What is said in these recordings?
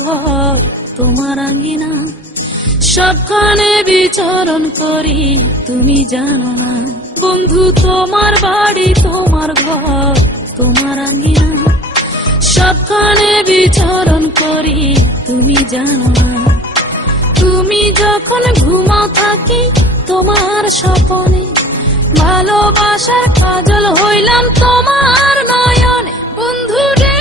ঘর তোমার আঙ্গিনা, সবখানে বিচরণ করি তুমি জানো না। বন্ধু তোমার বাড়ি তোমার ঘর তোমার আঙ্গিনা, সবখানে বিচরণ করি তুমি জানো না। তুমি যখন ঘুমাও থাকি তোমার স্বপনে, ভালোবাসার কাজল হইলাম তোমার নয়নে। বন্ধু রে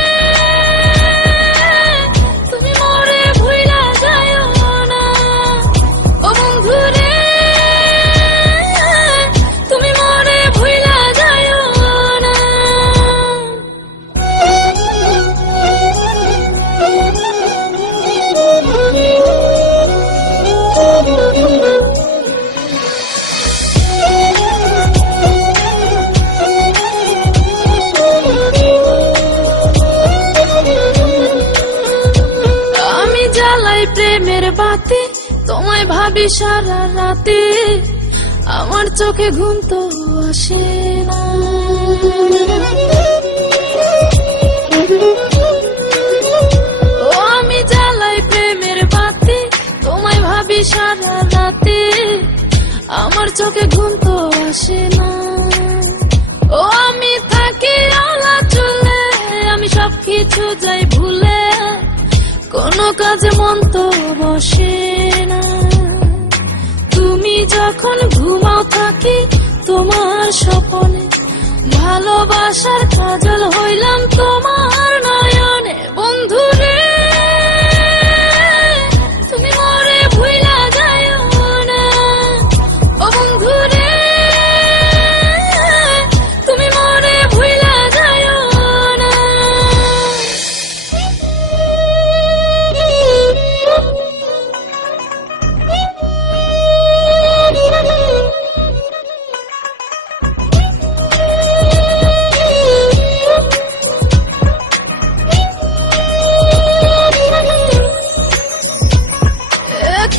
তুমি মরে ভুইলা যাইও না, ও বন্ধু রে তুমি মরে ভুইলা যাইও না। আমি জ্বালাই প্রেমের বাতি, তোমায় ভাবি সারা রাতে, আমার চোখে ঘুম তো আসে না। ও আমি জ্বালাই প্রেমের বাতি, তোমায় ভাবি সারা রাতে, আমার চোখে ঘুম তো আসে না। ও আমি থাকি আলা চুলে, আমি সবকিছু যাই ভুলে, কোনো কাজে মন তো বসে না। তুমি যখন ঘুমাও থাকি তোমার স্বপনে, ভালোবাসার কাজল হইলাম তোমার নয়নে। বন্ধু রে তুমি মরে ভুইলা যাইও না, ও বন্ধু রে তুমি মরে ভুইলা যাইও না।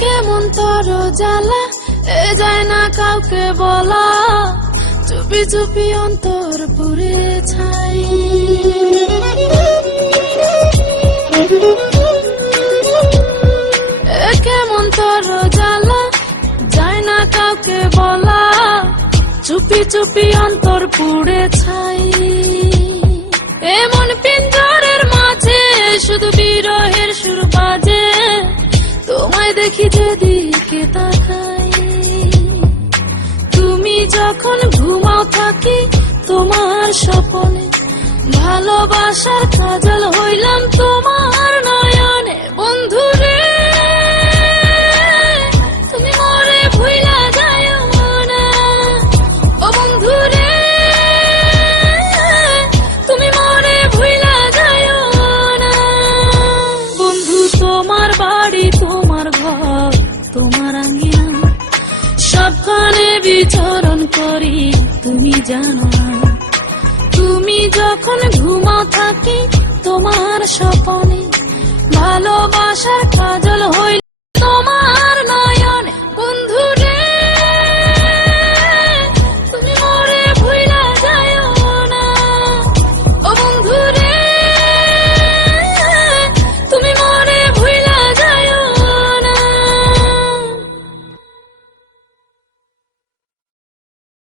কেমন তোর জ্বালা এ যায় না কাউকে বলা, চুপি চুপি অন্তর পুরে ছাই। কেমন তোর জ্বালা যায় না কাউকে বলা, চুপি চুপি অন্তর পুড়ে ছাই। এমন পিঞ্জরের মাঝে শুধু বিরহের সুর বাজে, তোমায় দেখি যেদিকে তাকাই। তুমি যখন ঘুমাও থাকি তোমার স্বপনে, ভালোবাসার কাজল হইলাম তোমার নয়নে। বন্ধু রে তুমি মরে ভুইলা যাইও না, ও বন্ধু রে তুমি মরে ভুইলা যাইও না। বন্ধু তোমার বাড়ি তোমার ঘর তোমার আঙ্গিনা, সবখানে বিচরণ করি তুমি জানো না। তুমি যখন ঘুমাও থাকি তোমার স্বপনে, ভালোবাসার কাজল হইল